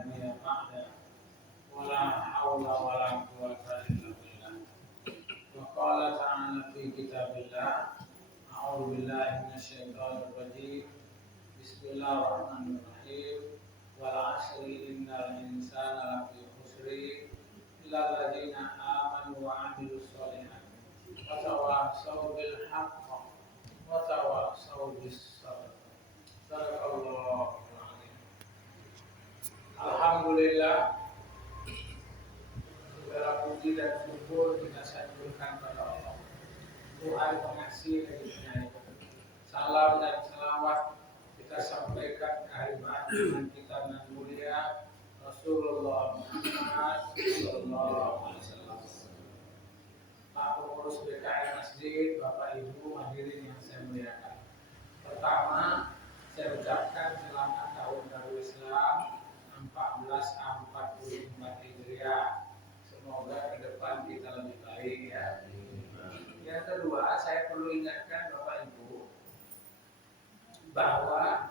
نبي بعده ولا حول ولا قوة إلا بالله. وقال تعالى في كتاب الله: أعوذ بالله من الشيطان الرجيم. بسم الله الرحمن الرحيم. والعصر إن الإنسان لفي خسر إلا الذين آمنوا وعملوا الصالحات وتواصوا بالحق وتواصوا بالصبر. صدق الله العظيم. Alhamdulillah, segala puji dan syukur kita sanjurkan pada Allah, Tuhan pengasih lagi penyayang. Salam dan selawat kita sampaikan ke hadirat kita yang mulia Rasulullah Muhammad Sallallahu Alaihi Wasallam. Pak Pengurus BKM Masjid, Bapak Ibu hadirin yang saya muliakan. Pertama, saya ucapkan selamat tahun baru Islam 1444 Hijriah. Semoga ke depan kita lebih baik ya. Yang kedua, saya perlu ingatkan Bapak Ibu bahwa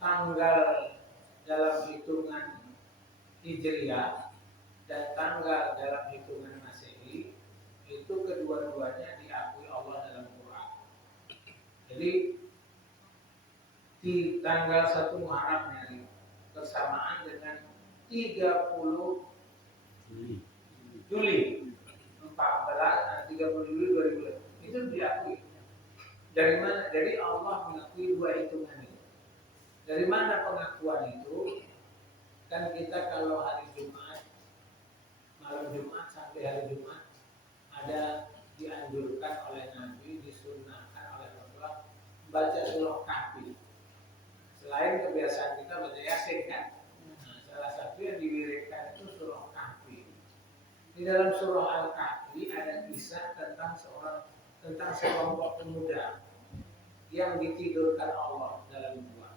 tanggal dalam hitungan Hijriah dan tanggal dalam hitungan Masehi itu kedua-duanya diakui Allah dalam Quran. Jadi di tanggal 1 Muharram ini bersamaan dengan 30 Juli 30 Juli 2000 itu diakui. Dari mana? Jadi Allah mengakui dua hitungan itu. Dari mana pengakuan itu? Kan kita kalau hari Jumat, malam Jumat sampai hari Jumat ada dianjurkan oleh Nabi, disunnahkan oleh Rasulullah baca surah Kahfi. Selain kebiasaan kita baca Yasin kan, salah satu yang diwiridkan itu surah Kahfi. Di dalam surah Al-Kahfi ada kisah tentang sekelompok pemuda yang ditidurkan Allah dalam gua.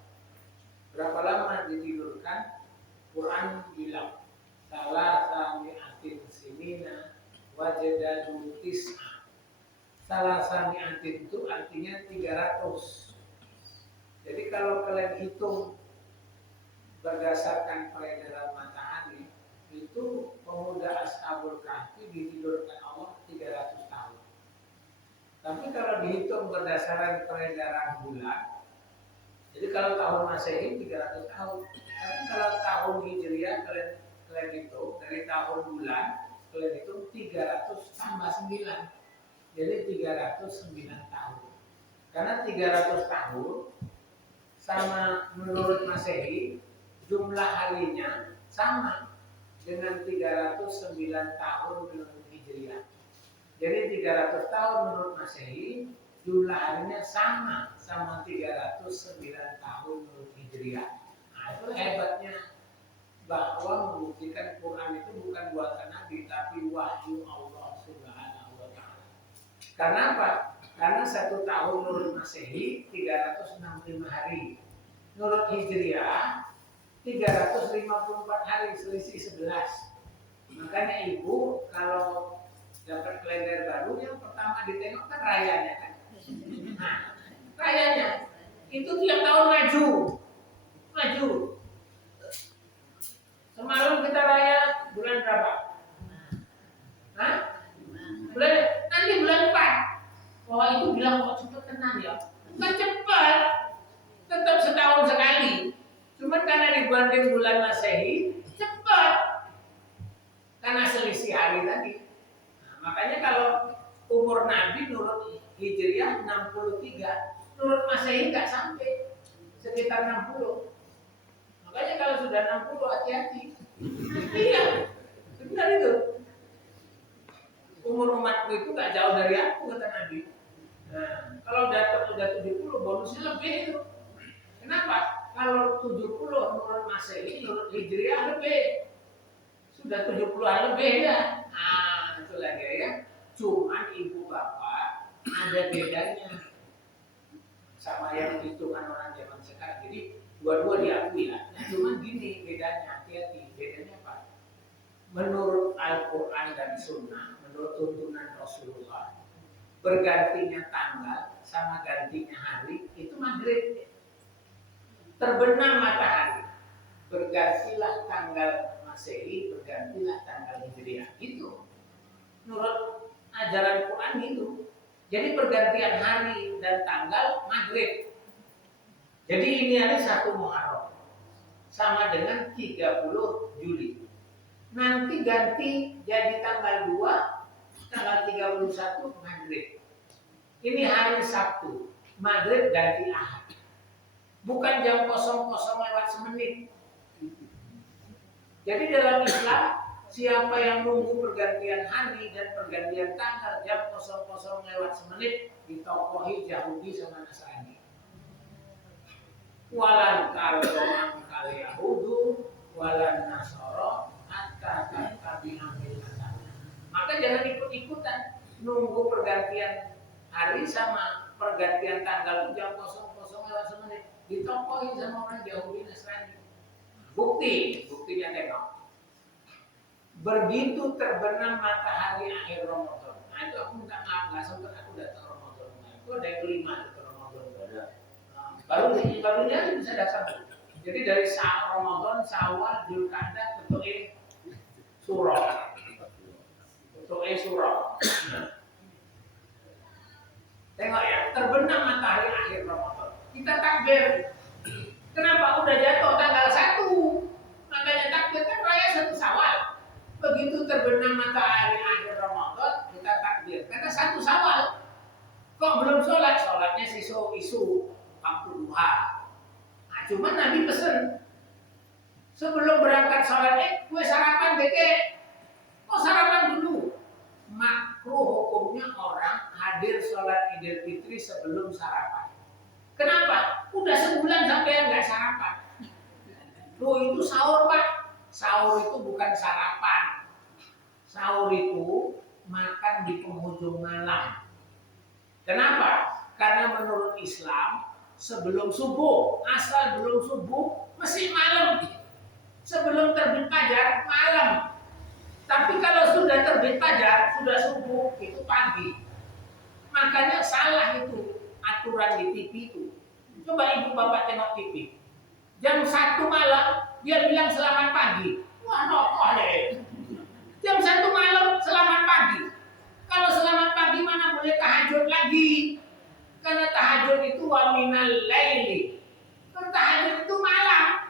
Berapa lama ditidurkan? Quran bilang salah sami'atin sinina wajadadu tis'a. Salah sami'atin itu artinya 300. Jadi kalau kalian hitung berdasarkan peredaran matahari, itu pemuda Ashabul Kahfi ditidurkan Allah 300 tahun. Tapi kalau dihitung berdasarkan peredaran bulan, jadi kalau tahun Masehi 300 tahun. Tapi kalau tahun Hijriah kalian hitung dari tahun bulan, kalian hitung 300 tambah 9. Jadi 309 tahun. Karena 300 tahun sama menurut Masehi jumlah harinya sama dengan 309 tahun menurut Hijriah. Jadi 300 tahun menurut Masehi jumlah harinya sama 309 tahun menurut Hijriah. Nah, itu hebatnya bahwa membuktikan Quran itu bukan buatan Nabi tapi wahyu Allah Subhanahu wa taala. Karena apa? Karena 1 tahun menurut Masehi 365 hari. Menurut Hijriah 354 hari, selisih 11. Makanya ibu kalau dapat kalender baru yang pertama ditengok kan rayanya kan. Nah, rayanya itu tiap tahun maju. Semalam kita raya bulan berapa? Hah? Nanti bulan 4. Wah itu bilang kok cepet tenan ya? Bukan cepet, tetap setahun sekali. Cuman karena dibanding bulan Masehi cepat, karena selisih hari tadi. Nah, makanya kalau umur Nabi menurut Hijriah 63, menurut Masehi nggak sampai, sekitar 60. Makanya kalau sudah 60 hati-hati. Iya, benar itu. Umur umatku itu nggak jauh dari aku kata Nabi. Nah, kalau udah 70 bonusnya lebih itu. Kenapa? Kalau 70 menurut Masehi, menurut Hijriah lebih. Sudah 70-an lebih ya. Nah, itu lagi ya. Cuman ibu bapak ada bedanya sama yang hitungan orang zaman sekarang. Jadi dua-dua diakui lah. Nah, cuman gini bedanya, hati-hati. Bedanya apa? Menurut Al-Quran dan Sunnah, menurut tuntunan Rasulullah, bergantinya tanggal sama gantinya hari itu maghrib. Terbenam matahari bergantilah tanggal Masehi, bergantilah tanggal Hijriah. Itu menurut ajaran Quran itu. Jadi pergantian hari dan tanggal maghrib. Jadi ini hari 1 Muharram. Sama dengan 30 Juli. Nanti ganti jadi tanggal 2, tanggal 31 maghrib. Ini hari Sabtu. Maghrib ganti Ahad. Bukan jam 00:01. Jadi dalam Islam, siapa yang nunggu pergantian hari dan pergantian tanggal jam 00:01 ditokohi Yahudi sama Nasrani. Walan kaldoang kal Yahudu walan Nasoro hatta tabi'an millatana. Maka jangan ikut-ikutan nunggu pergantian hari sama pergantian tanggal jam 00:01 ditokohi sama orang Yahudi Nasrani. Buktinya tengok. Begitu terbenam matahari akhir Ramadan. Nah itu aku minta maaf, nggak sempat aku datang Ramadan. Nah, itu ada yang 5 itu Ramadan. Barunya bisa datang. Jadi dari Ramadan, Syawal, Dzulqa'dah, betul surah. Tengok ya, terbenam matahari akhir Ramadan. Kita takbir. Kenapa? Udah jatuh tanggal 1. Makanya takbir kan raya 1 Syawal. Begitu terbenam matahari akhir Ramadan, kita takbir. Karena 1 Syawal. Kok belum sholat? Sholatnya isu waktu duha. Nah, cuman Nabi pesen sebelum berangkat sholat, gue sarapan deke. Oh sarapan dulu. Makruh hukumnya orang hadir sholat Idul Fitri sebelum sarapan. Kenapa? Udah sebulan sampai nggak sarapan. Loh itu sahur Pak. Sahur itu bukan sarapan. Sahur itu makan di penghujung malam. Kenapa? Karena menurut Islam sebelum subuh, asal belum subuh mesti malam. Sebelum terbit fajar malam. Tapi kalau sudah terbit fajar, sudah subuh itu pagi. Makanya salah itu aturan di TV itu. Coba ibu bapak tengok TV. Jam 1 malam dia bilang selamat pagi. Wah nokoh deh. Jam 1 malam selamat pagi. Kalau selamat pagi mana boleh tahajud lagi. Karena tahajud itu wa minal laili. Tahajud itu malam.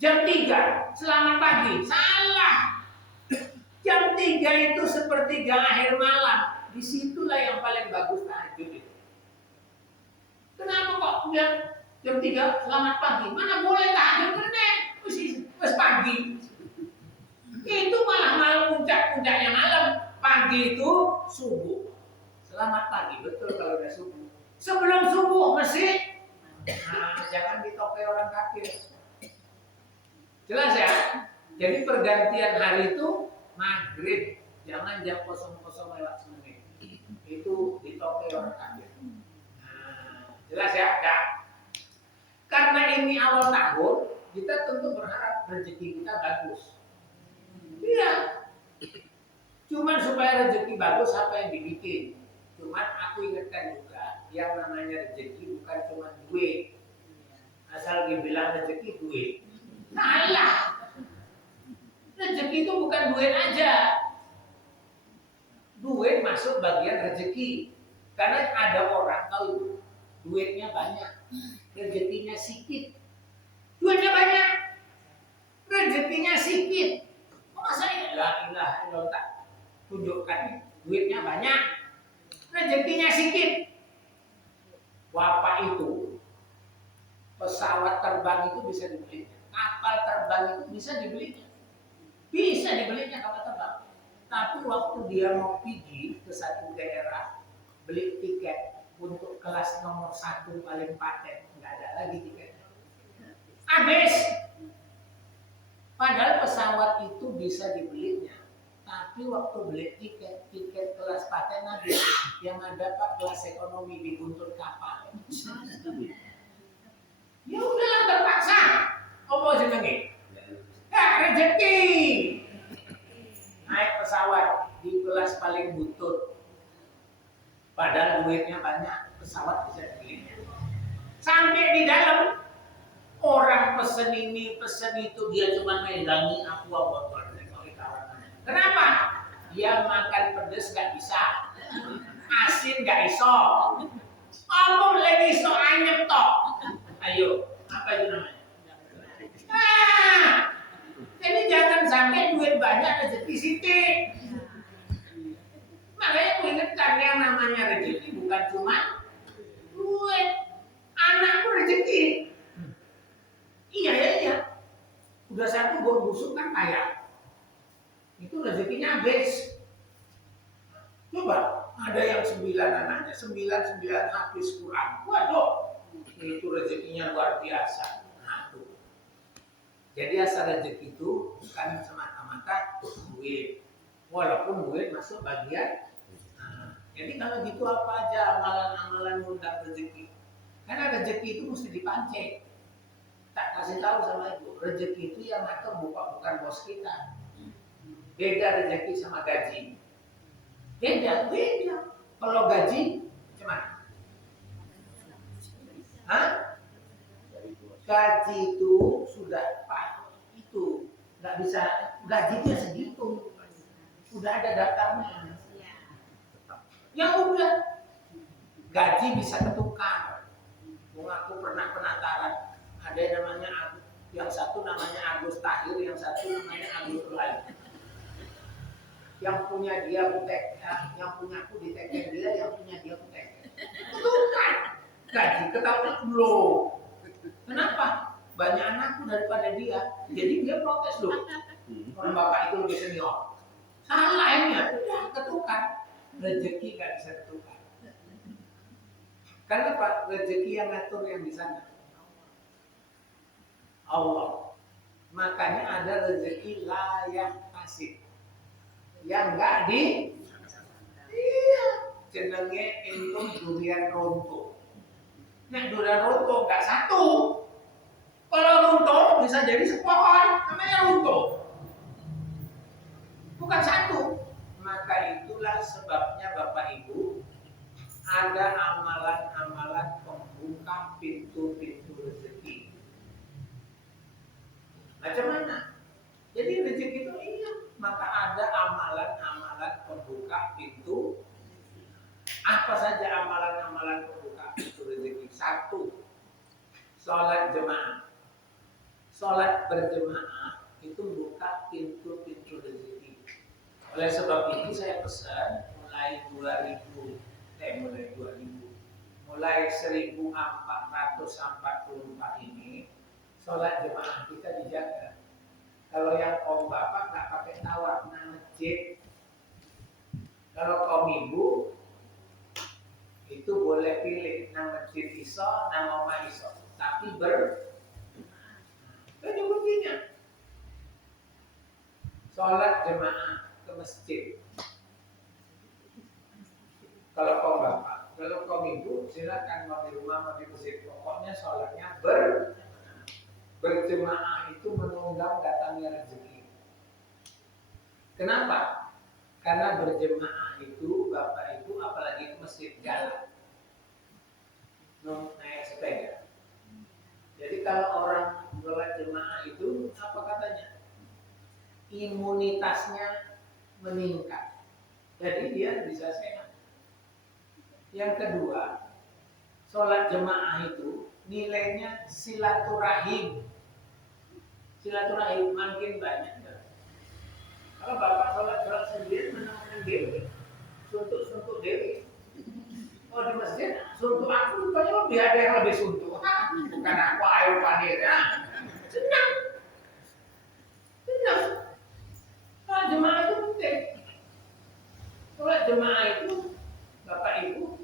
Jam 3 selamat pagi. Salah. Jam 3 itu sepertiga akhir malam. Disitulah yang paling bagus tahajud itu. Kenapa kok bilang jam 3 selamat pagi? Mana boleh tahajud kene? Wis pagi. Itu malah malam puncak-puncaknya malam. Pagi itu subuh. Selamat pagi, betul kalau udah subuh. Sebelum subuh mesti jangan ditokai orang kafir. Jelas ya? Jadi pergantian hari itu maghrib, jangan jam 00:01. Itu ditokai orang kafir. Jelas ya? Nah, karena ini awal tahun, kita tentu berharap rezeki kita bagus. Iya. Cuman supaya rezeki bagus apa yang dibikin? Cuman aku ingatkan juga, yang namanya rezeki bukan cuma duit. Asal dibilang rezeki duit. Salah. Rezeki itu bukan duit aja. Duit masuk bagian rezeki. Karena ada orang tahu duitnya banyak, rezekinya sedikit. Duitnya banyak, rezekinya sedikit. Masa ini la ilaha illallah tunjukkan duitnya banyak, rezekinya sedikit. Bapak itu pesawat terbang itu bisa dibelinya, kapal terbang itu bisa dibelinya kapal terbang. Tapi waktu dia mau pergi ke satu daerah, beli tiket untuk kelas nomor 1 paling paten, nggak ada lagi tiketnya. Habis. Padahal pesawat itu bisa dibelinya, tapi waktu beli tiket kelas paten habis, yang ada Pak kelas ekonomi di buntut kapal. Ya udahlah terpaksa. Apa jenenge? Ya rezeki. Naik pesawat di kelas paling buntut. Padahal duitnya banyak, pesawat bisa dibelinya. Sampai di dalam, orang pesen ini, pesen itu, dia cuma megangi aku botol. Kenapa? Dia makan pedes nggak bisa, asin nggak iso, apa lagi iso anyep toh. Ayo, apa itu namanya? Jadi jangan sampai duit banyak rezeki sitik. Makanya aku ingatkan yang namanya rezeki bukan cuma duit, anakmu rezeki. Iya. Udah satu bom busuk kan kaya. Itu rezekinya habis. Coba ada yang 9 anaknya, 9 habis Quran. Waduh, itu rezekinya luar biasa. Nah, tuh. Jadi asal rezeki itu bukan semata-mata duit. Walaupun duit masuk bagian. Nah, jadi kalau gitu apa aja amalan-amalan undang rezeki. Karena rezeki itu mesti dipancing. Tak kasih tahu sama ibu, rezeki itu yang ngatur bukan bos kita. Beda rezeki sama gaji. Beda. Kalau gaji, gimana? Hah? Gaji itu sudah itu nggak bisa, gajinya segitu. Udah ada daftarnya. Ya udah, gaji bisa ketukar. Aku pernah penataran. Ada yang namanya, yang satu namanya Agus Tahir, yang satu namanya Agus Lain. Yang punya dia kutek, yang punya aku diteken dia, yang punya dia kutek. Ketukar. Gaji ketahuan loh. Kenapa? Banyak anakku daripada dia. Jadi dia protes loh. Orang bapak itu lebih senior. Salah ini ya, udah ketukar. Rezeki gak bisa ketukar. Karena Pak, rezeki yang ngatur yang di sana Allah. Makanya ada rezeki layak kasih yang enggak di jenenge entum durian ronto. Nah, durian ronto enggak satu. Kalau ronto bisa jadi sepohon, namanya ronto. Bukan satu. Maka itulah sebabnya Bapak Ibu ada amalan-amalan pembuka pintu-pintu rezeki. Macam mana? Jadi rezeki itu iya, maka ada amalan-amalan pembuka pintu. Apa saja amalan-amalan pembuka pintu rezeki? 1. Sholat jemaah. Sholat berjemaah itu buka pintu-pintu rezeki. Oleh sebab itu saya pesan mulai 1444 ini sholat jemaah kita dijaga. Kalau yang kaum bapak nggak pakai tawar, nah masjid. Kalau kaum ibu itu boleh pilih, nah masjid iso, nah oma iso, tapi kan buktinya sholat jemaah ke masjid. Kalau kaum bapak, kalau kaum ibu silakan mau di rumah mau di masjid. Pokoknya sholatnya berjemaah itu menunggang datangnya rezeki. Kenapa? Karena berjemaah itu Bapak Ibu apalagi ke masjid jalan, naik sepeda. Jadi kalau orang sholat jemaah itu apa katanya? Imunitasnya meningkat. Jadi dia bisa sehat. Yang kedua, sholat jemaah itu nilainya silaturahim. Silaturahim makin banyak. Kalau bapak sholat sendiri menang dewi, suntuk dewi. Oh di masjid, suntuk aku rupanya lebih ada yang lebih suntuk. Bukan aku air panir ya. Senang. Sholat jemaah itu penting. Sholat jemaah itu Bapak Ibu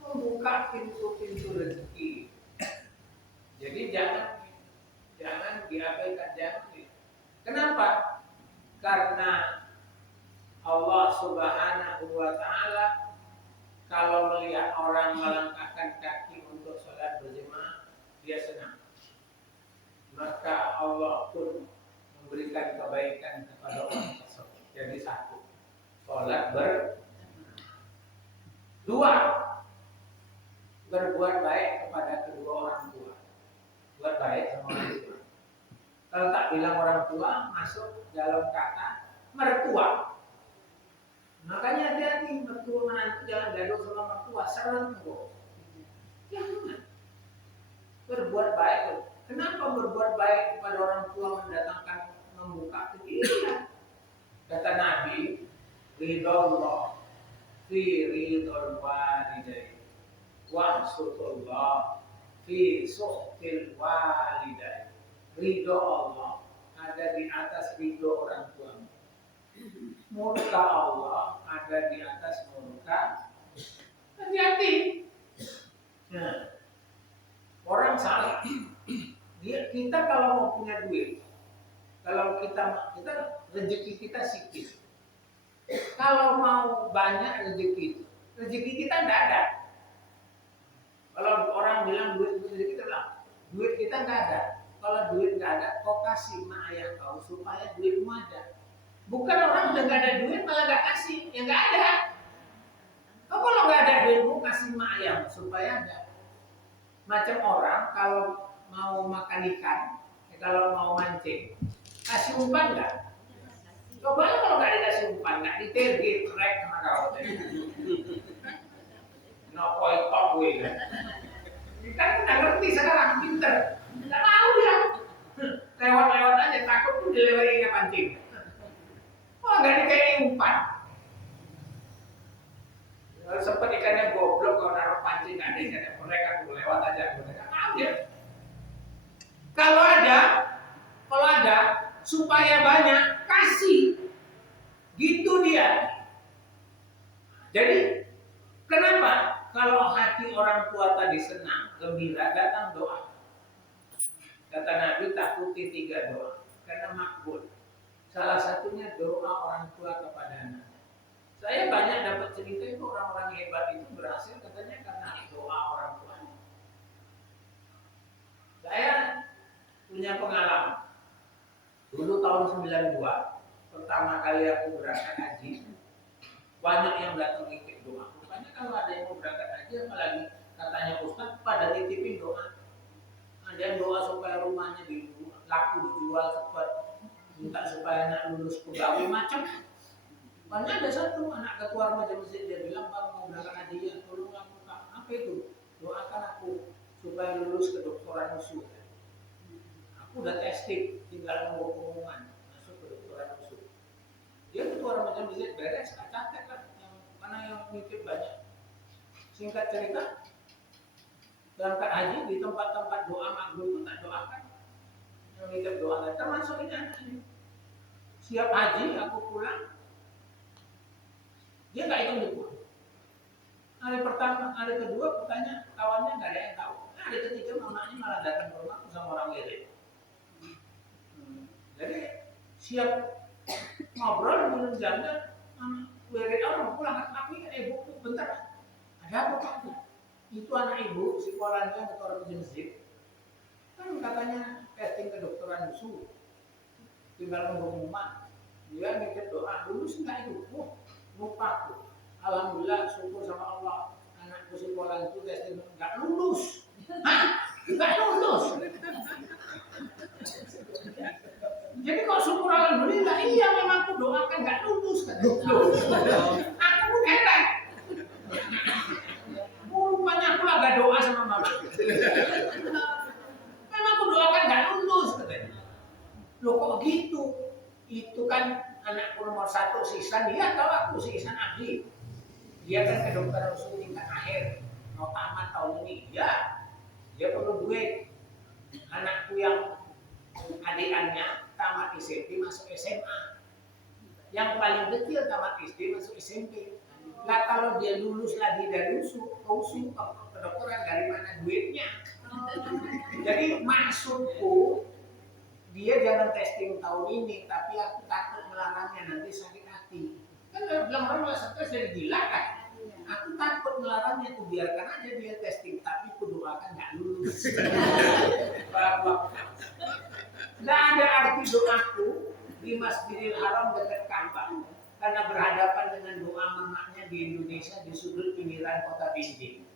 membuka pintu-pintu rezeki. Jadi jangan diabaikan, jangan. Kenapa? Karena Allah Subhanahu wa Ta'ala kalau melihat orang melangkahkan kaki untuk sholat berjemaah, dia senang. Maka Allah pun memberikan kebaikan kepada orang tersebut. Jadi 1, sholat Dua, berbuat baik kepada kedua orang tua. Buat baik sama orang tua. Kalau tak bilang orang tua, masuk dalam kata mertua. Makanya hati-hati mertua menantu, jangan gaduh sama mertua, serem kok. Jangan. Berbuat baik. Kenapa berbuat baik kepada orang tua mendatangkan membuka pikiran? Kata Nabi, ridallah fi ridal walidain wa sutullah fi suhtil walidain. Ridho Allah ada di atas ridho orang tua. Murka Allah ada di atas murka. Hati-hati. Nah, orang salah. Kita kalau mau punya duit, kalau kita rezeki kita sikit. Kalau mau banyak rezeki kita tidak ada. Kalau orang bilang duit rezeki kita bilang, duit kita nggak ada. Kalau duit nggak ada, kau kasih mak ayah kau supaya duitmu ada. Bukan orang udah nggak ada duit malah nggak kasih, ya nggak ada. Kau kalau nggak ada duitmu kasih mak ayah supaya ada. Macam orang kalau mau makan ikan, kalau mau mancing, kasih umpan nggak? Coba kalau nggak dikasih umpan, nggak ditergit, trek sama kau. Nopoi top gue kan? Ikan udah ngerti sekarang, pinter. Nggak mau dia. Lewat-lewat aja, takut tuh dilewatinya pancing. Wah nggak dikasih umpan. Sempet ikannya goblok kalau naruh pancing nggak ada ikannya, mereka tuh lewat aja. Nggak mau dia. Kalau ada, supaya banyak, kasih. Gitu dia. Jadi, kenapa? Kalau hati orang tua tadi senang, gembira, datang doa. Kata Nabi, takuti 3 doa. Karena makbul. Salah satunya doa orang tua kepada anak. Saya banyak dapat cerita itu orang-orang hebat itu berhasil katanya karena doa orang tua. Saya punya pengalaman. Dulu tahun 92, pertama kali aku berangkat haji, banyak yang datang ikut doa. Makanya kalau ada yang mau berangkat haji, apalagi katanya Ustaz, pada titipin doa. Ada yang doa supaya rumahnya laku dijual cepat, minta supaya anak lulus pegawai macam. Banyak ada satu anak ketua remaja masjid dia bilang, Bang mau berangkat haji ya, tolong lakukan. Apa itu? Doakan aku supaya lulus kedokteran usul. Aku udah testing, tinggal nunggu pengumuman masuk kedokteran usul. Dia ketua remaja masjid beres, catat lah, karena yang mikir banyak. Singkat cerita, berangkat haji di tempat-tempat doa makbul itu tak doakan. Yang mikir doakan, termasuk ini anak ini. Siap haji, aku pulang. Dia nggak hitung jemput. Hari pertama, hari kedua bertanya kawannya nggak ada yang tahu. Hari ketiga mamanya malah datang ke rumah sama orang wirid. Jadi siap ngobrol minum janda, wirid orang pulang. Tapi ibu bentar, ada apa Pak? Itu anak ibu sekolahnya ketua masjid. Kan katanya testing kedokteran usul. Tinggal pengumuman. Dia mikir doa dulu sih nggak itu. Lupa aku. Alhamdulillah syukur sama Allah. Anakku sekolah itu testing nggak lulus. Hah? Nggak lulus. Jadi kok syukur alhamdulillah, iya memang aku doakan nggak lulus kan. Aku pun heran. Rupanya aku agak doa sama mama. Memang aku doakan nggak lulus katanya. Loh kok gitu? Itu kan anakku nomor 1 si Ihsan, dia tahu aku si Ihsan Abdi. Dia kan kedokteran usul tingkat akhir, mau tamat tahun ini. Ya, dia perlu duit. Anakku yang adikannya tamat SMP masuk SMA. Yang paling kecil tamat SD masuk SMP. Lah kalau dia lulus lagi dari usul kedokteran dari mana duitnya? Jadi maksudku dia jangan testing tahun ini, tapi aku takut melarangnya nanti sakit hati. Kan bilang orang malah stres jadi gila kan? Aku takut melarangnya, aku biarkan aja dia testing, tapi aku doakan nggak lulus. Nggak ada arti doaku di Masjidil Haram dekat Ka'bah, karena berhadapan dengan doa mamanya di Indonesia di sudut pinggiran kota Binjai.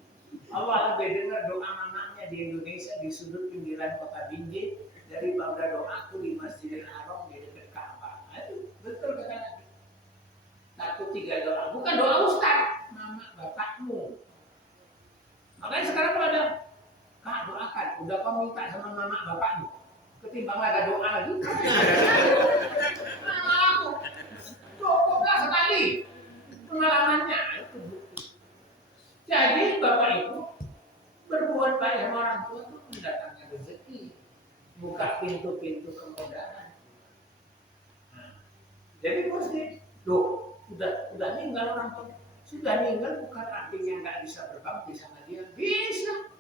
Allah lebih dengar doa mamanya di Indonesia di sudut pinggiran kota Binjai daripada doaku di Masjidil Haram di dekat Ka'bah. Itu betul kata Nabi. Satu tiga doa, bukan doa ustaz, mama bapakmu. Makanya sekarang kalau ada Kak doakan, udah kau minta sama mama bapakmu, ketimbang ada doa lagi. Mama aku, cukuplah sekali pengalamannya. Itu bukti. Jadi bapak ibu berbuat baik sama orang tua itu mendatangkan rezeki, buka pintu-pintu kemudahan. Nah, jadi mesti, loh, udah meninggal orang tua, sudah meninggal bukan artinya nggak bisa berbakti sama dia, bisa.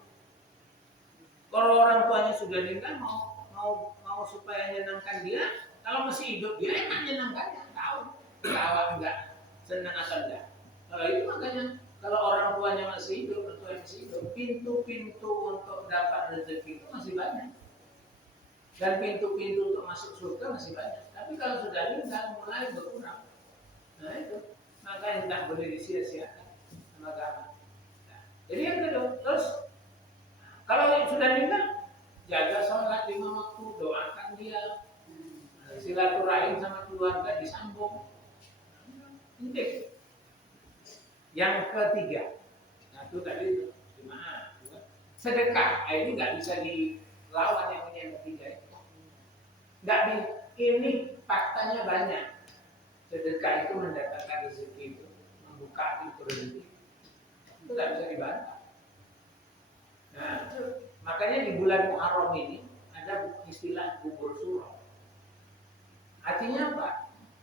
Kalau orang tuanya sudah meninggal mau supaya menyenangkan dia, kalau masih hidup dia enak menyenangkannya, tahu, ketawa enggak, senang atau enggak. Kalau itu makanya kalau orang tuanya masih hidup, orang tuanya masih hidup, pintu-pintu untuk dapat rezeki itu masih banyak. Dan pintu-pintu untuk masuk surga masih banyak. Tapi kalau sudah meninggal mulai berkurang. Nah itu, makanya tidak boleh disia-siakan sama agama. Nah, jadi yang kedua, terus kalau sudah meninggal, jaga sholat 5 waktu, doakan dia, silaturahim sama keluarga disambung. Penting. Yang ketiga, itu tadi jemaah, sedekah. Ini nggak bisa dilawan yang ketiga itu. Nggak ini faktanya banyak. Sedekah itu mendatangkan rezeki itu, membuka pintu rezeki. Itu nggak bisa dibantah. Nah, makanya di bulan Muharram ini ada istilah bubur surau. Artinya apa?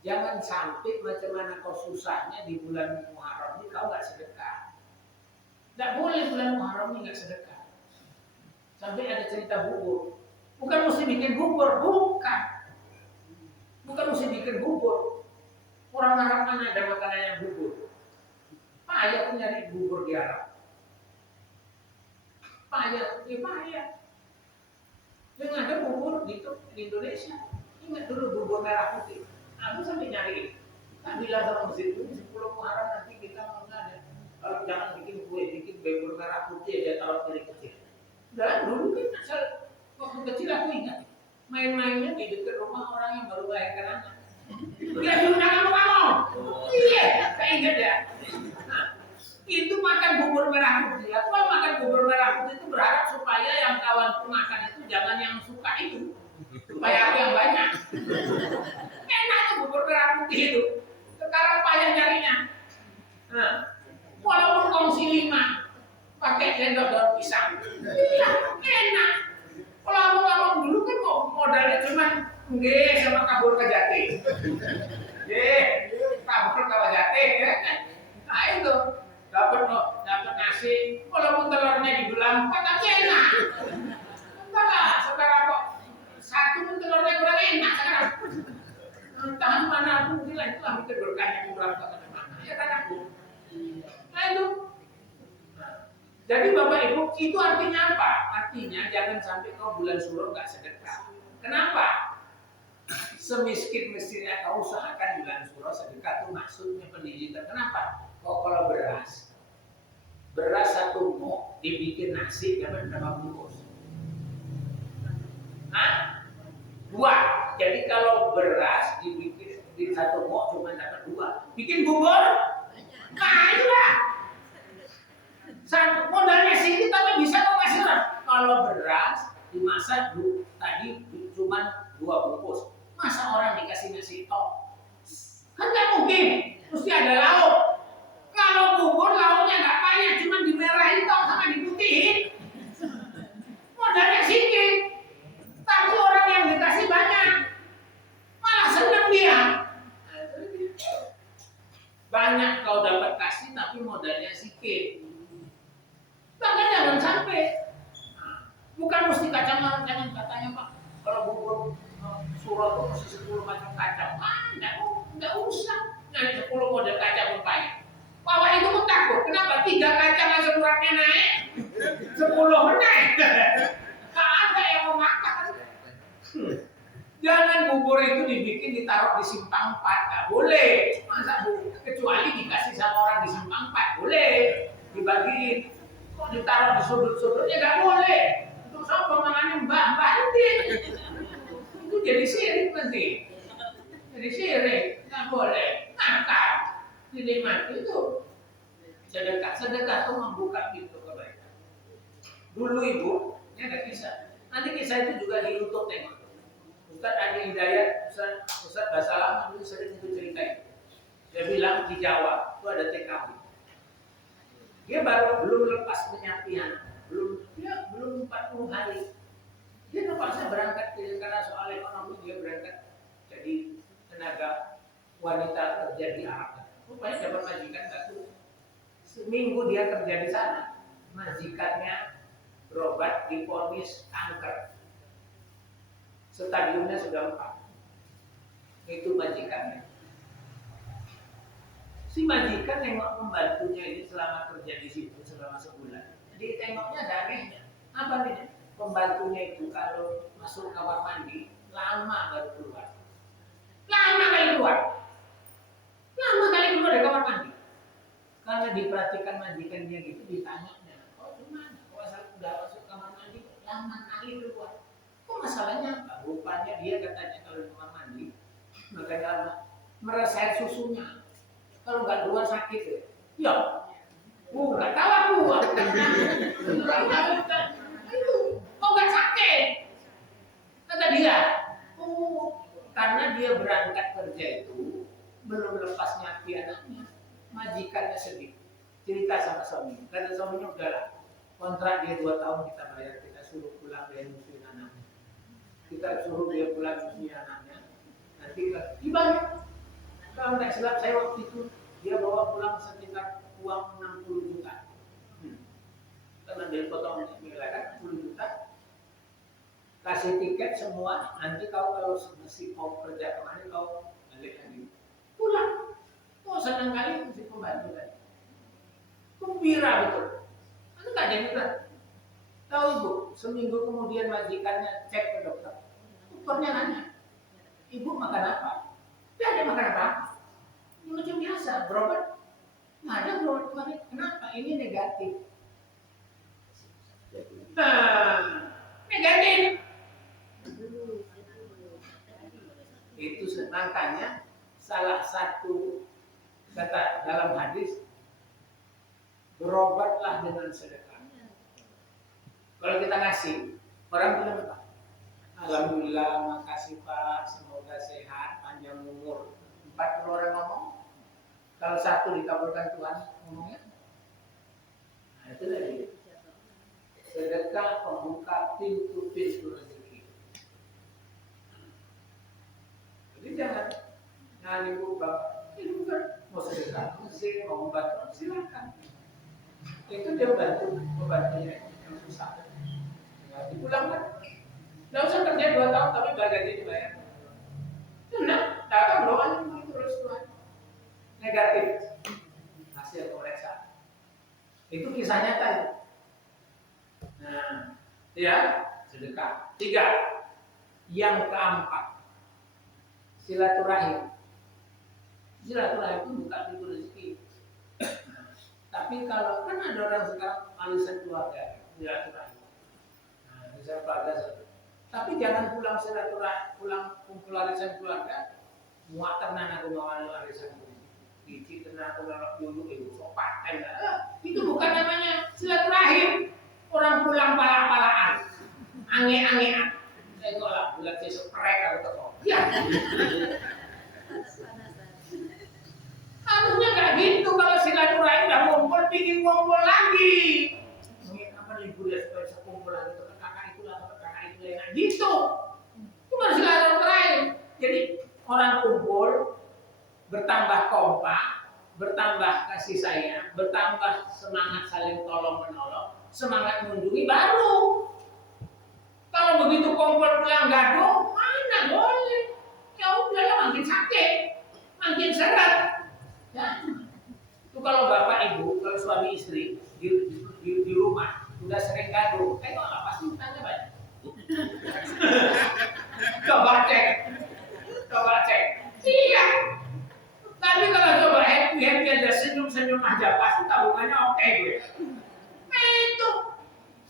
Jangan sampai macam mana kau susahnya di bulan Muharram ini kau nggak sedekah. Nggak boleh bulan Muharram ini nggak sedekah. Sampai ada cerita bubur. Bukan mesti bikin bubur, bukan. Bukan mesti bikin bubur. Orang Arab mana ada makanan yang bubur? Payah pun nyari bubur di Arab. Payah. Yang ada bubur di Indonesia. Ingat dulu bubur merah putih. Aku sampai nyari. Tak bilang sama masjid itu 10 Muharram nanti kita mau ada. Kalau jangan bikin kue, bikin bubur merah putih aja kalau kecil. Dan dulu kan asal waktu kecil aku ingat main-mainnya di dekat rumah orang yang baru melahirkan anak. Dia diundang sama kamu. Iya, saya ingat ya. Nah, itu makan bubur merah putih. Aku kalau makan bubur merah putih itu berharap supaya yang kawan makan itu jangan yang suka itu, supaya aku yang banyak. Enak tuh bubur merah putih itu. Sekarang payah nyarinya. Nah, walaupun kongsi 5 pakai sendok daun pisang, enak. Kalau abang-abang dulu kan modalnya cuma nggih sama kabur ke jati. Kabur ke jati ya. Nah itu dapat nasi, walaupun telurnya dibelah 4 tapi enak. Enggak, saudara kok satu pun telurnya kurang enak sekarang. Entah mana aku bilang itu lah mikir berkahnya kurang ke mana. Ya kan aku. Nah itu. Jadi Bapak Ibu, itu artinya apa? Artinya jangan sampai kau bulan Syuro nggak sedekah. Kenapa? Semiskin-miskinnya kau usahakan bulan Syuro sedekah itu maksudnya pendidikan. Kenapa? Kau kalau beras 1 mok dibikin nasi dapat berapa bungkus? Hah? 2. Jadi kalau beras dibikin di 1 mok cuma dapat 2. Bikin bubur? Nah itulah. Modalnya sedikit tapi bisa kok kasih orang. Kalau beras dimasak tadi cuma 2 bungkus. Masa orang dikasih nasi tok? Kan nggak mungkin. Mesti ada lauk. Kalau bubur lauknya nggak banyak, cuma dimerahin tok sama diputihin. Modalnya sedikit. Tapi orang yang dikasih banyak, malah senang dia. Banyak kau dapat kasih tapi modalnya sedikit. Bahkan jangan sampai, bukan mesti kacang, jangan katanya Pak, kalau bubur Syuro itu mesti 10 macam kacang. Enggak usah. Nyari 10 model kacang pun banyak. Bapak itu pun takut. Kenapa? 3 kacang aja beratnya naik, 10 naik. Gak ada yang mau makan. Jangan bubur itu dibikin ditaruh di simpang 4, nggak boleh. Masa kecuali dikasih sama orang di simpang 4, boleh dibagiin. Kok ditaruh di sudut-sudutnya nggak boleh. Untuk sapa mangane mbah-mbah iki. Itu jadi syirik nanti. Jadi syirik, nggak boleh. Nakal. Dinikmati itu. Sedekah. Sedekah itu membuka pintu kebaikan. Dulu ibu, ini ada kisah. Nanti kisah itu juga di YouTube tengok. Ustaz Adi Hidayat, Ustaz Basalam itu sering itu ceritain. Dia bilang di Jawa itu ada TKW. Dia baru belum lepas penyapian, belum 40 hari. Dia terpaksa berangkat karena soal ekonomi dia berangkat jadi tenaga wanita kerja di Arab. Rupanya dapat majikan satu. Seminggu dia kerja di sana, majikannya berobat divonis kanker. Stadiumnya sudah 4. Itu majikannya. Si majikan nengok pembantunya ini selama kerja di situ selama sebulan. Jadi tengoknya ada anehnya. Apa nih? Pembantunya itu kalau masuk kamar mandi lama baru keluar. Lama kali keluar dari kamar mandi. Karena diperhatikan majikannya gitu, ditanya, oh gimana? Kok asal udah masuk kamar mandi lama kali keluar? Kok masalahnya apa? Rupanya dia katanya kalau di kamar mandi makanya lama meres air susunya. Kalau nggak keluar sakit ya. Ya. Nggak tahu aku. Kok nggak sakit? Kata dia. Karena dia berangkat kerja itu belum lepas nyapi anaknya. Majikannya sedih. Cerita sama suami. Kata suaminya udahlah. Kontrak dia 2 tahun kita bayar. Kita suruh pulang dia nyusuin anaknya. Kita suruh dia pulang nyusuin anaknya. Nanti dibayar. Kalau tak silap saya waktu itu dia bawa pulang sekitar uang 60 juta. Karena dia potong nilai kan 10 juta. Kasih tiket semua. Nanti kau kalau masih mau kerja kemana kau balik lagi. Pulang. Oh senang kali si pembantu tadi. Gembira betul. Itu nggak ada berat. Tahu ibu, seminggu kemudian majikannya cek ke dokter. Dokternya nanya, ibu makan apa? Tidak ada makan apa-apa. Ini macam biasa, berobat. Nggak ada berobat kemarin. Kenapa? Ini negatif. Nah, negatif. Itu makanya salah satu kata dalam hadis, berobatlah dengan sedekah. Kalau kita ngasih, orang bilang apa? Alhamdulillah, makasih Pak, semoga sehat, panjang umur. 40 orang ngomong, kalau 1 dikabulkan Tuhan ngomongnya. Nah itu tadi. Sedekah membuka pintu-pintu rezeki. Jadi jangan ibu bapak, ibu kan mau sedekah, mau membantu, silakan. Itu dia membantunya yang susah. Nah, dipulangkan. Nggak usah kerja 2 tahun tapi gaji dibayar. Nah, datang doanya terus Tuhan. Negatif. Hasil pemeriksaan. Itu kisah nyata. Nah, ya, sedekah. 3. Yang keempat, silaturahim. Silaturahim itu bukan pintu rezeki. Nah, tapi kalau kan ada orang sekarang alisan keluarga, silaturahim. Nah, alisan keluarga satu. Tapi jangan pulang silaturahim, pulang kumpul arisan keluarga, muak tenan aku bawa arisan itu. Biji tenan aku bawa dulu itu sopan. Itu bukan namanya silaturahim. Orang pulang palak-palakan, ange-angean. Saya tolak bulan besok prek aku toko. Ya. Harusnya nggak gitu kalau silaturahim udah ngumpul, bikin ngumpul lagi. Ini apa libur ya supaya sekumpul lagi. Nah, gitu. Itu baru silaturahim. Jadi orang kumpul, bertambah kompak, bertambah kasih sayang, bertambah semangat saling tolong menolong, semangat mengunjungi baru. Kalau begitu kumpul pulang gaduh, mana boleh? Ya udahlah makin sakit, makin seret. Ya. Itu kalau bapak ibu, kalau suami istri di rumah udah sering gaduh, tengok pasti tanya banyak. Coba cek. Iya. Tapi kalau coba happy aja senyum aja pasti tabungannya oke gue. Itu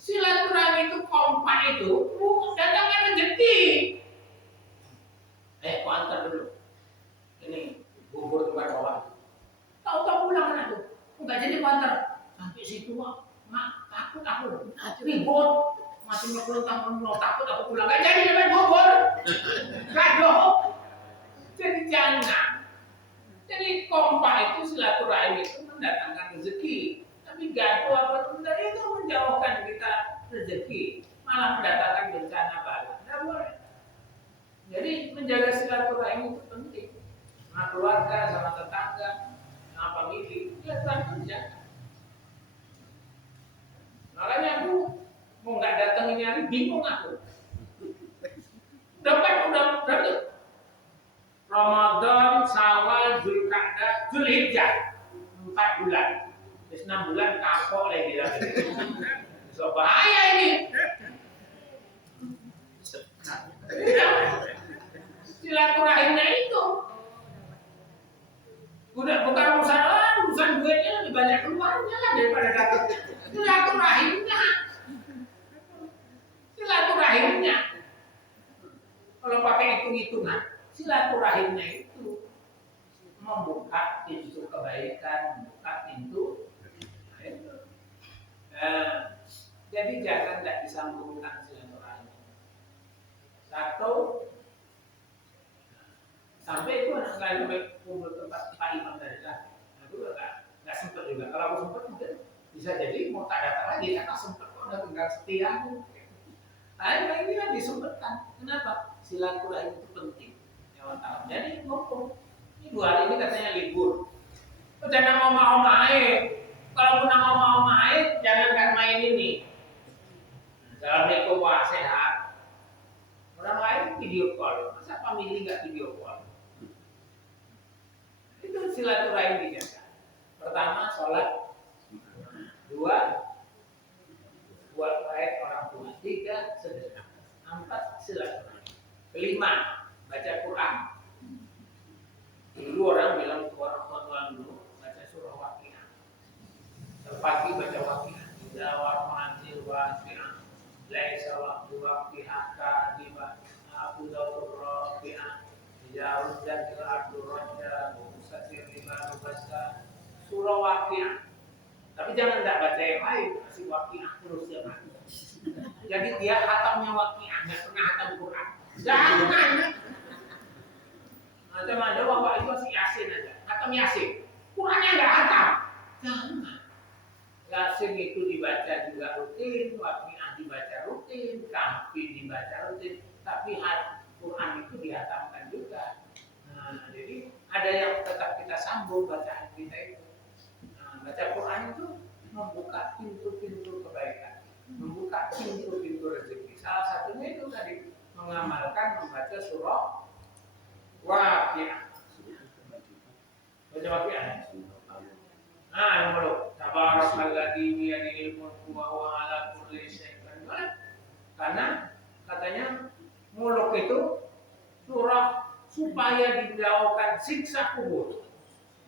Silaturahmi itu kompak itu datangkan rezeki. Kau antar dulu. Ini bubur tempat bawah. Tahu-tahu pulang kan aku. Enggak jadi kau antar. Sampai situ mak takut aku. Ribut. Masih pulang tahun takut aku pulang. Enggak jadi dapat bubur. Kado. Jadi jangan. Jadi kompak itu silaturahmi itu mendatangkan rezeki. Tapi gaduh apa tunda itu menjauhkan kita rezeki, malah mendatangkan bencana bala. Tidak boleh. Jadi menjaga silaturahmi itu penting. Sama keluarga, sama tetangga, sama famili, silaturahmi menjaga. Makanya aku mau nggak datang ini hari bingung aku. Dapat Ramadan, Syawal, Zulqa'dah, Zulhijjah 4 bulan. Terus 6 bulan kapok lagi dia. So bahaya ini. Silaturahimnya itu. Udah bukan urusan duitnya lebih banyak keluarnya lah daripada dapat. Silaturahimnya. Kalau pakai hitung-hitungan, silaturahimnya itu membuka pintu kebaikan, membuka pintu. Jadi jangan tidak disambungkan silaturahmi. Satu, sampai itu selain kumpul tempat Pak Imam dari tadi, itu nggak sempat juga. Kalau aku sempat mungkin bisa jadi mau tak datang lagi karena sempat kok udah tinggal setia aku. Nah ini kan disempatkan. Kenapa? Silaturahmi itu penting. Jadi ngomong. Ini 2 hari ini katanya libur. Jangan ngomong-ngomong air. Kalau pun ngomong-ngomong air, jangankan main ini. Assalamualaikum warahmatullahi sehat. Orang lain video call. Masa family nggak video call? Itu silaturahmi dijaga. Pertama, sholat. 2, buat baik orang tua. 3, sedekah. 4, silaturahmi. 5, baca Quran. Dulu orang bilang ke orang tua dulu baca surah Waqiah. Pagi baca Waqiah. Jawab manzil Waqiah. Laisa waqtu Waqiah kadiba. Aku dawur Waqiah. Jauh dan ke Abdul Raja. Musafir lima bahasa surah Waqiah. Tapi jangan tidak baca yang lain. Masih Waqiah terus ya Pak. Jadi dia hatamnya Waqiah, nggak pernah hatam Quran. Jangan. Macam ada bapak itu masih Yasin aja, hatam Yasin. Qurannya nggak hatam. Jangan. Yasin itu dibaca juga rutin, Waqiah dibaca rutin, Kahfi dibaca rutin, tapi Quran itu dihatamkan juga. Nah, jadi ada yang tetap kita sambung bacaan kita itu. Nah, baca Quran itu membuka pintu-pintu kebaikan, membuka pintu-pintu rezeki. Salah satunya itu tadi mengamalkan membaca surah Waqiah. Baca Waqiah. Nah, yang baru Tabarakalladzi biyadihil mulku wa huwa ala kulli syai'in qadir. Karena katanya muluk itu surah supaya dijauhkan siksa kubur.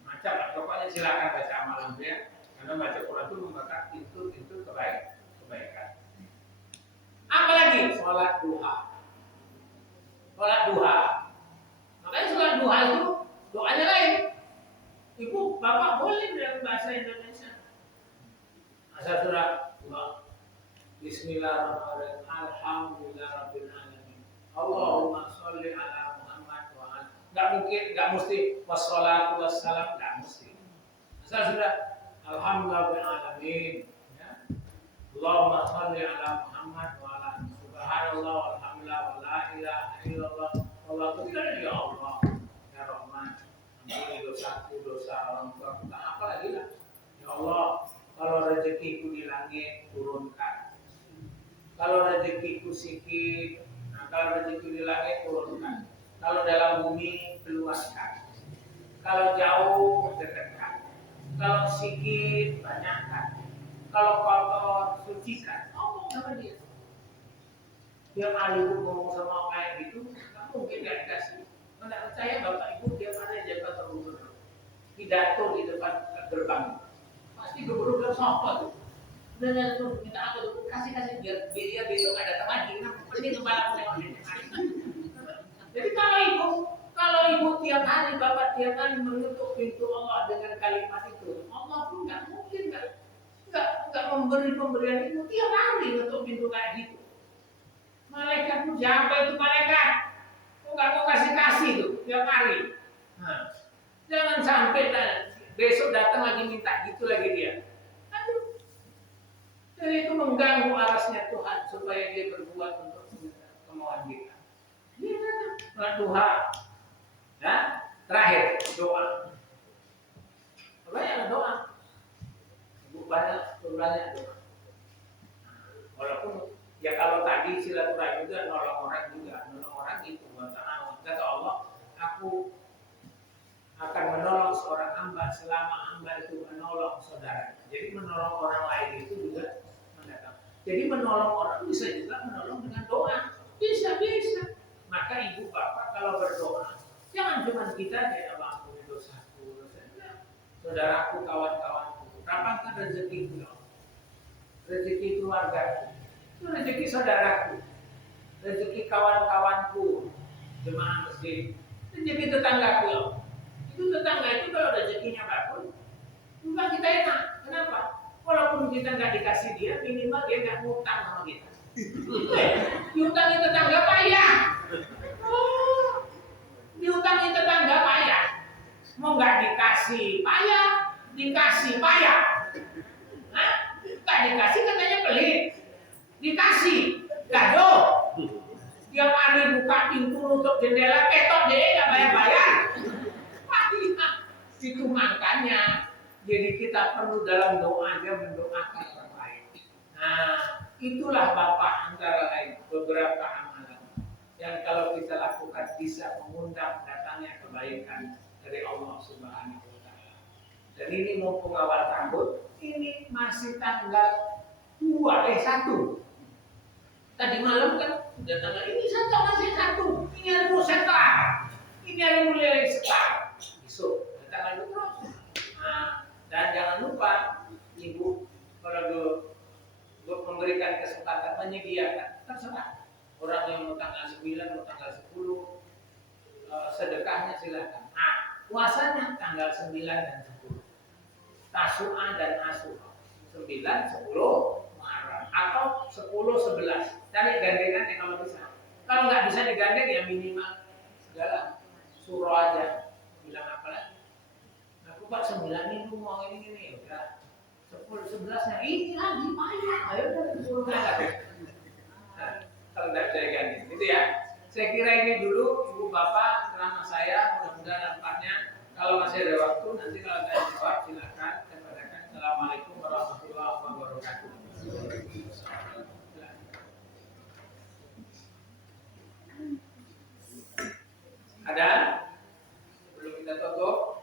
Macam lah, pokoknya silakan baca amalan ya. Karena baca Quran itu membuka pintu-pintu kebaikan. Apalagi sholat duha. Sholat duha. Makanya sholat duha itu doanya lain. Ibu, bapak boleh dalam bahasa Indonesia. Asal surah Bismillahirrahmanirrahim. Alhamdulillahirabbil alamin. Allahumma sholli ala Muhammad wa ala. Enggak mesti wassalatu wassalam, enggak mesti. Asal sudah alhamdulillahirabbil alamin, ya. Allahumma sholli ala Muhammad wa ala. Subhanallah walhamdulillah wa la ilaha illallah. Wallahu akbar ya Allah. Ya Rahman. Ampuni dosa orang tua kita, apa lagi lah. Ya Allah, kalau rezekiku di langit turunkan. Kalau rezekiku sikit, kalau rezeki di langit turunkan. Kalau dalam bumi keluarkan. Kalau jauh dekatkan. Kalau sikit banyakkan. Kalau kotor sucikan. Ngomong sama dia. Dia kali itu ngomong sama kayak gitu, nggak mungkin nggak dikasih. Tidak percaya bapak ibu dia mana jabat tergubernur pidato di depan gerbang pasti gubernur bilang siapa tuh dan terus minta apa tuh kasih biar dia besok ada datang lagi. Nah, penting kembali lewat ini. Jadi kalau ibu tiap hari, bapak tiap hari menutup pintu Allah dengan kalimat itu, Allah pun nggak mungkin nggak memberi pemberian itu tiap hari menutup pintu kayak gitu. Malaikat pun siapa itu malaikat? Kok nggak mau kasih tuh tiap hari? Nah, jangan sampai besok datang lagi minta gitu lagi dia. Aduh. Jadi itu mengganggu arasnya Tuhan supaya dia berbuat untuk kemauan kita. Dia datang Tuhan. Nah, terakhir doa. Banyak doa. Banyak doa. Walaupun ya kalau tadi silaturahmi itu nolong orang itu kata Allah, aku akan menolong seorang hamba selama hamba itu menolong saudara. Jadi menolong orang lain itu juga mendatang. Jadi menolong orang bisa juga menolong dengan doa. Bisa. Maka ibu bapak kalau berdoa, jangan cuma kita kayak ampuni dosaku, saudaraku, kawan-kawanku, rapatkan rezekiku, rezeki keluarga, itu rezeki saudaraku, rezeki kawan-kawanku, jemaah masjid, rezeki tetanggaku. Itu tetangga itu kalau rezekinya bagus, juga kita enak. Kenapa? Walaupun kita nggak dikasih dia, minimal dia nggak ngutang sama kita. Diutangi tetangga payah. Diutangi tetangga payah. Mau nggak dikasih payah, dikasih payah. Hah? Nggak dikasih katanya pelit. Dikasih gado. Tiap hari buka pintu nutup jendela, ketok deh nggak bayar-bayar. Itu makanya jadi kita perlu dalam doanya mendoakan orang lain. Nah, itulah Bapak antara lain beberapa amalan yang kalau kita lakukan bisa mengundang datangnya kebaikan dari Allah Subhanahu wa taala. Dan ini mumpung awal tahun, ini masih tanggal 1. Tadi malam kan udah tanggal ini masih 1. Ini hari mau setelah. Ini hari mulai setelah. Besok tanggal 20. Nah, dan jangan lupa ibu kalau memberikan kesempatan menyediakan terserah orang yang mau tanggal 9 mau tanggal 10 sedekahnya silakan. Nah, puasanya tanggal 9 dan 10. Tasu'a dan Asyura 9, 10 Muharram atau 10, 11. Cari gandengan yang kalau bisa. Kalau nggak bisa digandeng ya minimal segala surah aja. Bilang apa lagi? Pak 9 itu mau ini udah 10, 11-nya ini lagi payah. Ayo udah disuruh kalau nggak bisa ganti, gitu ya. Saya kira ini dulu ibu bapak ceramah saya, mudah-mudahan nampaknya. Kalau masih ada waktu nanti kalau saya jawab silakan. Saya katakan Assalamualaikum warahmatullahi wabarakatuh. Ada? Sebelum kita tutup.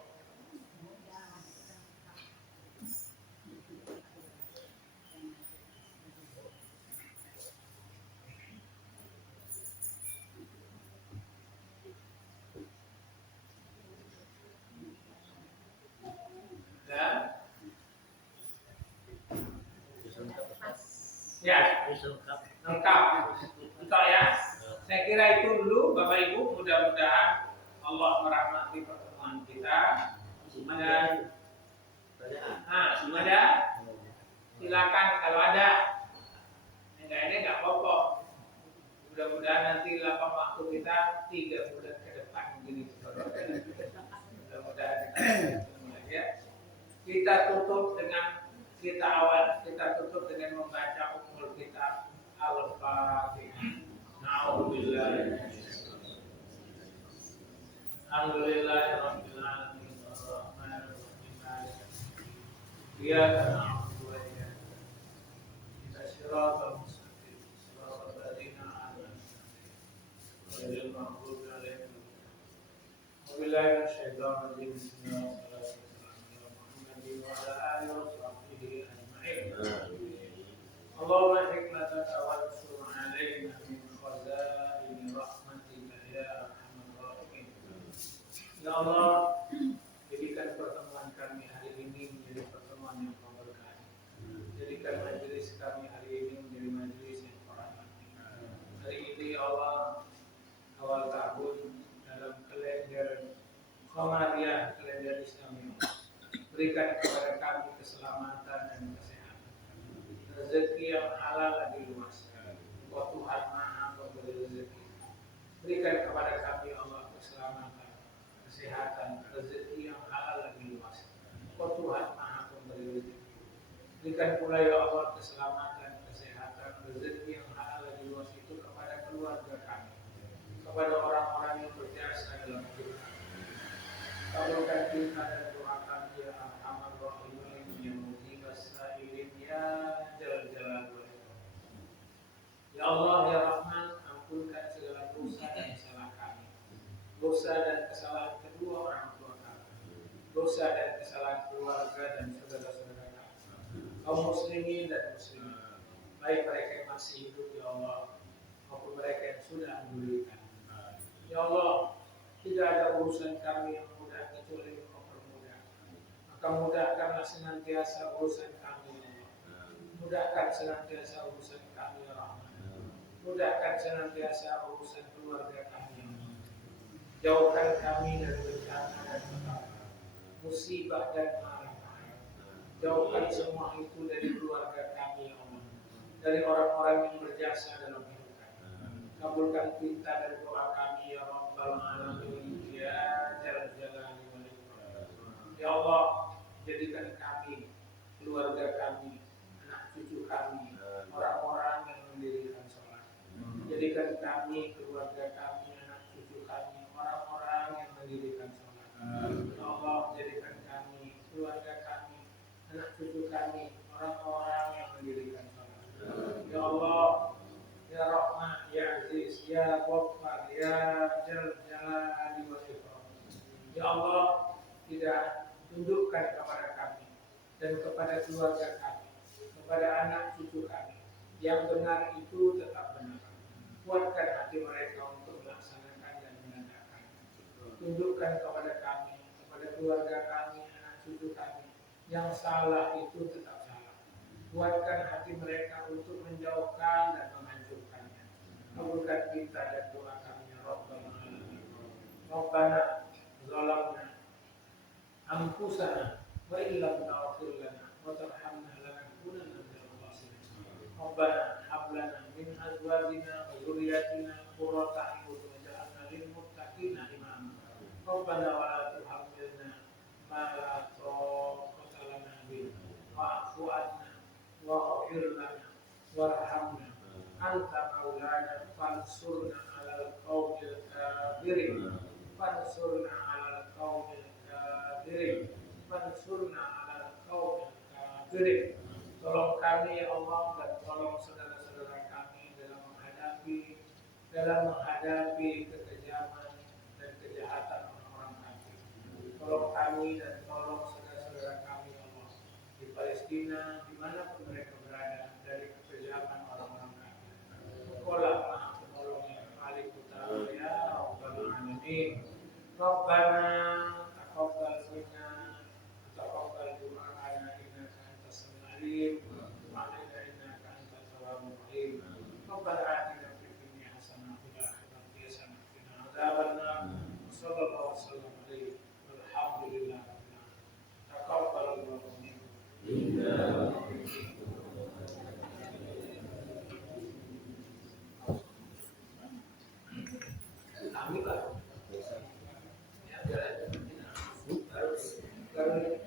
Ya, lengkap ya. Saya kira itu dulu Bapak Ibu, mudah-mudahan Allah merahmati pertemuan kita. Ada? Silakan kalau ada. Ini nggak apa-apa. Mudah-mudahan nanti lapang waktu kita 3 bulan ke depan begini. Mudah-mudahan ya. Kita tutup dengan membaca umul kitab Al-Fatihah. Na'udzubillah. Alhamdulillahirabbil alamin. Arrahmanirrahim. Iyyaka na'budu wa iyyaka nasta'in. Shiratal mustaqim. Shiratal ladzina an'amta 'alaihim ghairil maghdubi 'alaihim waladdallin. Bismillahirrahmanirrahim. اللهم حكمتك وانصر علينا من خزائن رحمتك يا ارحم الراحمين. Ya Allah, jadikan pertemuan kami hari ini menjadi pertemuan yang berkah. Jadikan majelis kami hari ini menjadi Berikan pula ya Allah keselamatan, kesehatan, rezeki yang halal dan luas itu kepada keluarga kami, kepada orang-orang yang berjasa dalam hidup kami. Kabulkan kita dan doa kami ya Arhamar Rahimin ya Mujibas Sa'ilin ya Jalal Jalal wal Ikram. Ya Allah ya Rahman, ampunkan segala dosa dan kesalahan kami, dosa dan kesalahan kedua orang tua kami, dosa dan kesalahan keluarga dan saudara-saudara kami, kaum muslimin dan muslimat, baik mereka yang masih hidup ya Allah maupun mereka yang sudah mendulikan. Ya Allah, tidak ada urusan kami yang mudah kecuali Engkau permudah. Maka mudahkanlah senantiasa urusan kami ya Allah. Mudahkan senantiasa urusan kami ya Rahman. Mudahkan senantiasa urusan keluarga kami ya Allah. Jauhkan kami dari bencana dan petaka, musibah dan malapetaka. Jauhkan semua itu dari keluarga kami ya Allah, dari orang-orang yang berjasa dalam hidup kami. Kabulkan kita dan doa kami ya Rabbal Alamin ya Jalal Jalali wal Ikram. Ya Allah, jadikan kami, keluarga kami, anak cucu kami, orang-orang yang mendirikan sholat. Jadikan kami, keluarga kami, anak cucu kami, orang-orang yang mendirikan sholat. Ya Allah, jadikan kami, keluarga kami, anak cucu kami, orang-orang yang mendirikan sholat. Ya Allah, ya Rahman, ya Aziz, ya Ghaffar, ya Jalal Jalali wal Ikram. Ya Allah, tidak tundukkan kepada kami dan kepada keluarga kami, kepada anak cucu kami. Yang benar itu tetap benar. Kuatkan hati mereka untuk melaksanakan dan menegakkan. Tundukkan kepada kami, kepada keluarga kami, anak cucu kami. Yang salah itu tetap salah. Kuatkan hati mereka untuk menjauhkan dan menghancurkannya. Kabulkan kita dan doa kami ya Rabbal Alamin. Rabbana zalamna anfusana wa illam taghfir lana wa tarhamna lanakunanna minal khasirin. Rabbana hab lana min azwajina wa dzurriyyatina qurrata a'yun waj'alna lil muttaqina imama. Rabbana wa la tuhammilna ma la taqata lana bihi wa'fu 'anna waghfir lana warhamna anta maulana fansurna 'alal qaumil kafirin. Fansurna 'alal qaumil kafirin. Fansurna 'alal qaumil kafirin. Tolong kami ya Allah dan tolong saudara-saudara kami dalam menghadapi kekejaman dan kejahatan orang-orang kafir. Tolong kami dan tolong saudara-saudara kami ya Allah di Palestina, dimanapun mereka berada, dari kekejaman orang-orang kafir. Engkaulah Maha Penolong yang paling utama ya Rabbal Alamin. Rabbana taqabbal minna taqabbal du'ana innaka antas samiul alim wa atina innaka antat tawwabur rahim. Rabbana atina fid dunya hasanah wa fil akhirati hasanah wa qina adzabannar. Sallallahu wasallam alaihi walhamdulillahi rabbil alamin. Taqabbalallahu minna. Kami